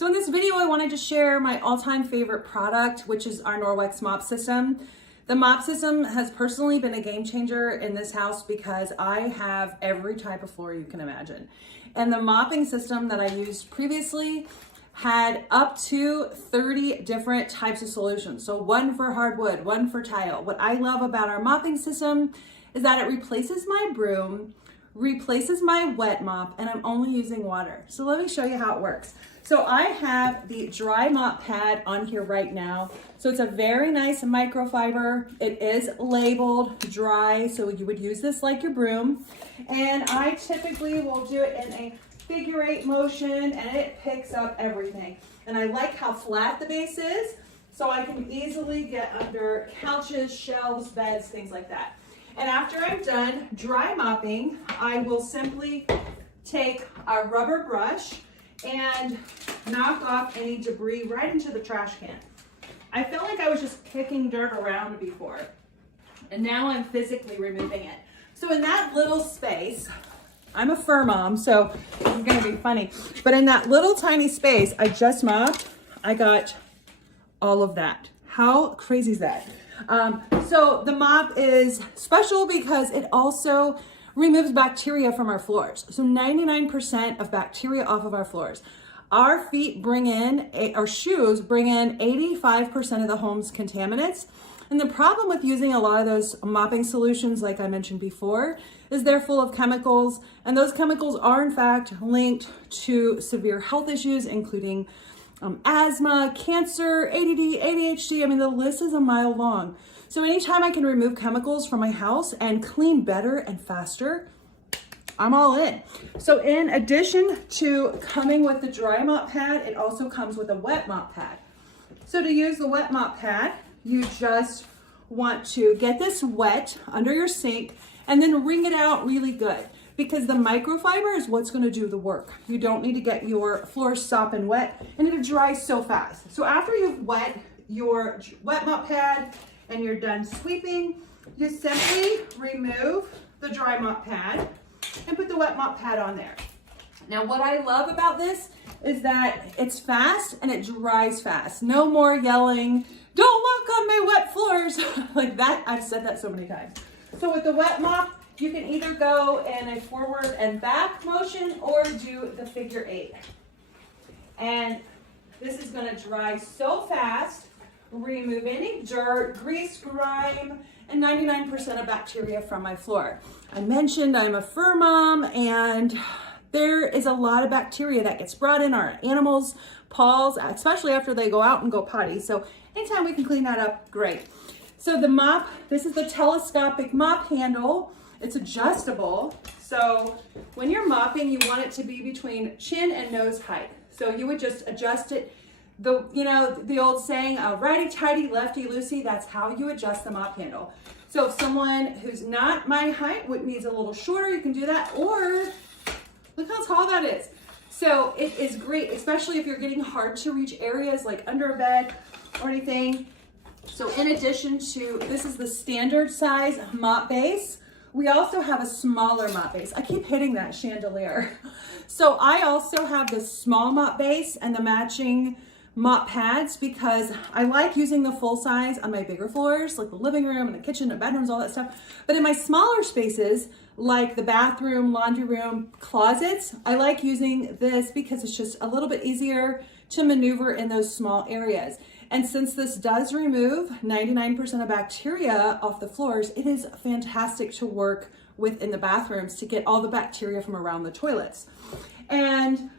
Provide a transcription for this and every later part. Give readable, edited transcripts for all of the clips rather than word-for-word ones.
So in this video, I wanted to share my all-time favorite product, which is our Norwex Mop System. The mop system has personally been a game changer in this house because I have every type of floor you can imagine. And the mopping system that I used previously had up to 30 different types of solutions. So one for hardwood, one for tile. What I love about our mopping system is that it replaces my broom, replaces my wet mop, and I'm only using water. So let me show you how it works. So I have the dry mop pad on here right now. So it's a very nice microfiber. It is labeled dry, so you would use this like your broom. And I typically will do it in a figure 8 motion, and it picks up everything. And I like how flat the base is, so I can easily get under couches, shelves, beds, things like that. And after I'm done dry mopping, I will simply take a rubber brush and knock off any debris right into the trash can. I felt like I was just kicking dirt around before, and now I'm physically removing it. So in that little space, I'm a fur mom, so it's gonna be funny, but in that little tiny space I just mopped, I got all of that. How crazy is that? So the mop is special because it also removes bacteria from our floors. So 99% of bacteria off of our floors. Our feet bring in, our shoes bring in 85% of the home's contaminants. And the problem with using a lot of those mopping solutions, like I mentioned before, is they're full of chemicals. And those chemicals are in fact linked to severe health issues, including asthma, cancer, ADD, ADHD. I mean, the list is a mile long. So anytime I can remove chemicals from my house and clean better and faster, I'm all in. So in addition to coming with the dry mop pad, it also comes with a wet mop pad. So to use the wet mop pad, you just want to get this wet under your sink and then wring it out really good, because the microfiber is what's going to do the work. You don't need to get your floor sopping wet, and it dries so fast. So after you've wet your wet mop pad and you're done sweeping, you simply remove the dry mop pad and put the wet mop pad on there. Now what I love about this is that it's fast and it dries fast. No more yelling, "Don't walk on my wet floors." Like that, I've said that so many times. So with the wet mop, you can either go in a forward and back motion or do the figure 8. And this is gonna dry so fast, remove any dirt, grease, grime, and 99% of bacteria from my floor. I mentioned I'm a fur mom, and there is a lot of bacteria that gets brought in our animals' paws, especially after they go out and go potty. So anytime we can clean that up, great. So the mop, this is the telescopic mop handle. It's adjustable. So when you're mopping, you want it to be between chin and nose height. So you would just adjust it. The old saying, righty-tighty, lefty-loosey, that's how you adjust the mop handle. So if someone who's not my height needs a little shorter, you can do that, or look how tall that is. So it is great, especially if you're getting hard to reach areas like under a bed or anything. So in addition to, this is the standard size mop base. We also have a smaller mop base. I keep hitting that chandelier. So I also have the small mop base and the matching mop pads because I like using the full size on my bigger floors, like the living room and the kitchen and bedrooms, all that stuff. But in my smaller spaces, like the bathroom, laundry room, closets, I like using this because it's just a little bit easier to maneuver in those small areas. And since this does remove 99% of bacteria off the floors, it is fantastic to work with in the bathrooms to get all the bacteria from around the toilets. And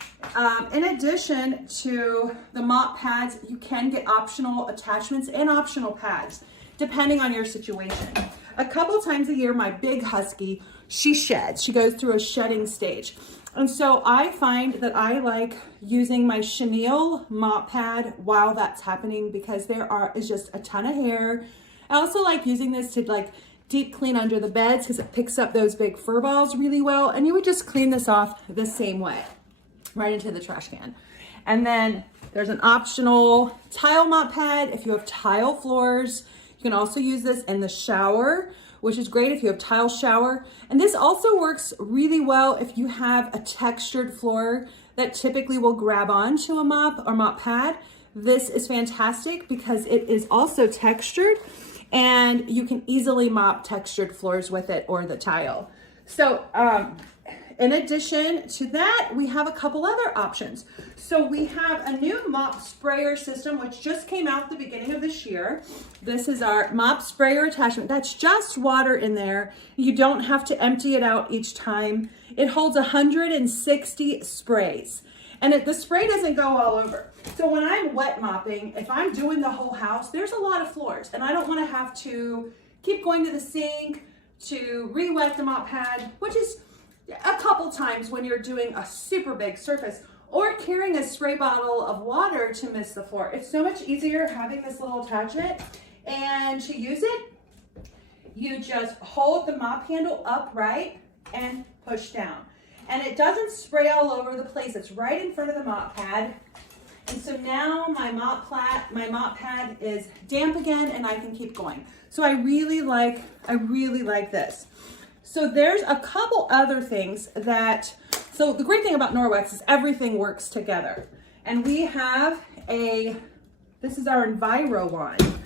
in addition to the mop pads, you can get optional attachments and optional pads, depending on your situation. A couple times a year, my big husky, she sheds. She goes through a shedding stage. And so I find that I like using my chenille mop pad while that's happening because is just a ton of hair. I also like using this to deep clean under the beds because it picks up those big fur balls really well. And you would just clean this off the same way, right into the trash can. And then there's an optional tile mop pad if you have tile floors. You can also use this in the shower, which is great if you have tile shower. And this also works really well if you have a textured floor that typically will grab onto a mop or mop pad, this is fantastic because it is also textured and you can easily mop textured floors with it or the tile. So in addition to that, we have a couple other options. So we have a new mop sprayer system, which just came out at the beginning of this year. This is our mop sprayer attachment. That's just water in there. You don't have to empty it out each time. It holds 160 sprays. And the spray doesn't go all over. So when I'm wet mopping, if I'm doing the whole house, there's a lot of floors and I don't want to have to keep going to the sink to re-wet the mop pad, which is a couple times when you're doing a super big surface, or carrying a spray bottle of water to mist the floor. It's so much easier having this little attachment, and to use it, you just hold the mop handle upright and push down. And it doesn't spray all over the place. It's right in front of the mop pad. And so now my mop pad is damp again and I can keep going. So I really like this. So there's a couple other things so the great thing about Norwex is everything works together. And we have this is our EnviroWand.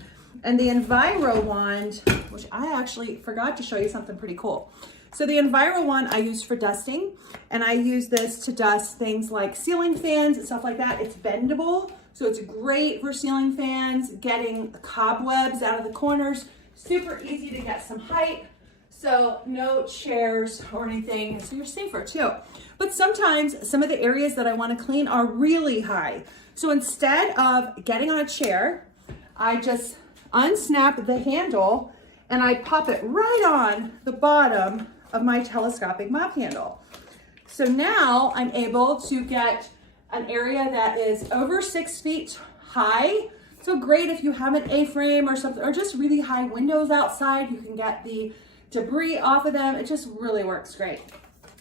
And the EnviroWand, which I actually forgot to show you something pretty cool. So the EnviroWand I use for dusting, and I use this to dust things like ceiling fans and stuff like that. It's bendable, so it's great for ceiling fans, getting cobwebs out of the corners, super easy to get some height, so no chairs or anything, so you're safer too. But sometimes some of the areas that I want to clean are really high. So instead of getting on a chair, I just unsnap the handle and I pop it right on the bottom of my telescopic mop handle. So now I'm able to get an area that is over 6 feet high. So great if you have an A-frame or something, or just really high windows outside, you can get the debris off of them. It just really works great.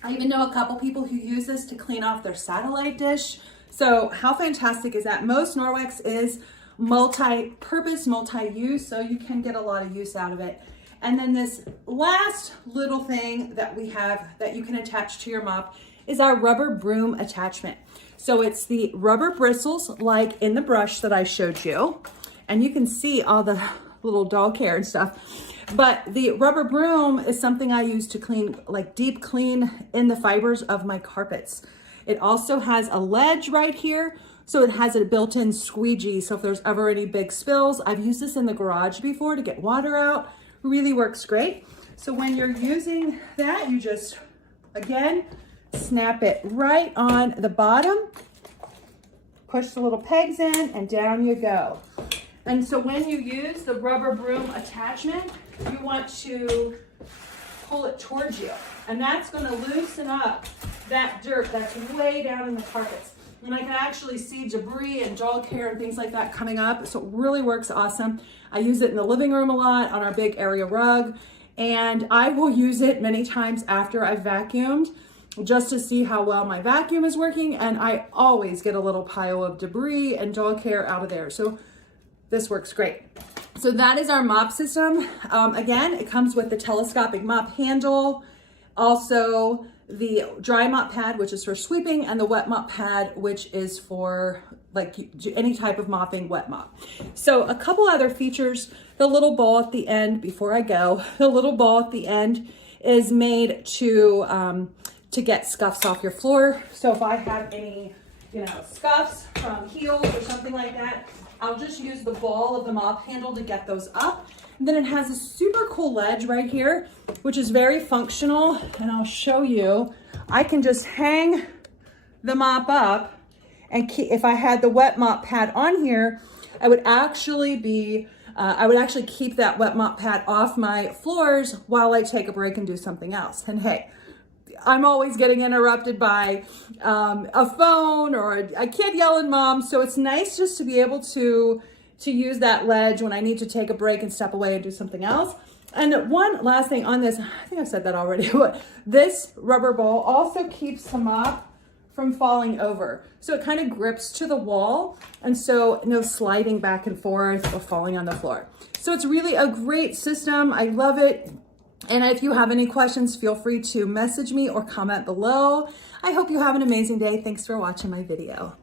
I even know a couple people who use this to clean off their satellite dish. So how fantastic is that? Most Norwex is multi-purpose, multi-use, so you can get a lot of use out of it. And then this last little thing that we have that you can attach to your mop is our rubber broom attachment. So it's the rubber bristles like in the brush that I showed you. And you can see all the little dog hair and stuff. But the rubber broom is something I use to clean, like deep clean in the fibers of my carpets. It also has a ledge right here. So it has a built-in squeegee. So if there's ever any big spills, I've used this in the garage before to get water out. Really works great. So when you're using that, you just, again, snap it right on the bottom, push the little pegs in, and down you go. And so when you use the rubber broom attachment, you want to pull it towards you. And that's gonna loosen up that dirt that's way down in the carpets. And I can actually see debris and dog hair and things like that coming up. So it really works awesome. I use it in the living room a lot on our big area rug. And I will use it many times after I've vacuumed just to see how well my vacuum is working. And I always get a little pile of debris and dog hair out of there. So this works great. So that is our mop system. Again, it comes with the telescopic mop handle, also the dry mop pad, which is for sweeping, and the wet mop pad, which is for like any type of mopping, wet mop. So a couple other features, the little ball at the end, before I go, the little ball at the end is made to get scuffs off your floor. So if I have any, scuffs from heels or something like that, I'll just use the ball of the mop handle to get those up. And then it has a super cool ledge right here, which is very functional. And I'll show you, I can just hang the mop up, and if I had the wet mop pad on here, I would actually keep that wet mop pad off my floors while I take a break and do something else. And hey, I'm always getting interrupted by a phone or a kid yelling mom. So it's nice just to be able to use that ledge when I need to take a break and step away and do something else. And one last thing on this, I think I've said that already, but this rubber ball also keeps the mop from falling over. So it kind of grips to the wall, and so no sliding back and forth or falling on the floor. So it's really a great system. I love it. And if you have any questions, feel free to message me or comment below. I hope you have an amazing day. Thanks for watching my video.